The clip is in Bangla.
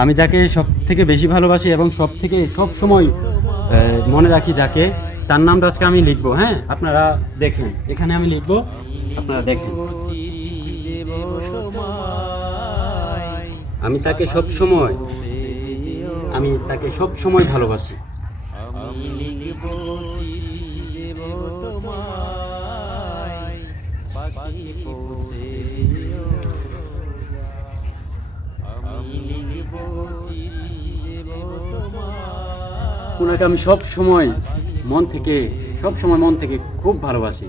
আমি যাকে সব থেকে বেশি ভালোবাসি এবং সব থেকে সব সময় মনে রাখি যাকে, তার নামটা আজকে আমি লিখবো। হ্যাঁ, আপনারা দেখেন, এখানে আমি লিখবো, আপনারা দেখেন। আমি তাকে সব সময়, আমি তাকে সব সময় ভালোবাসি। ওনাকে আমি সব সময় মন থেকে, সব সময় মন থেকে খুব ভালোবাসি।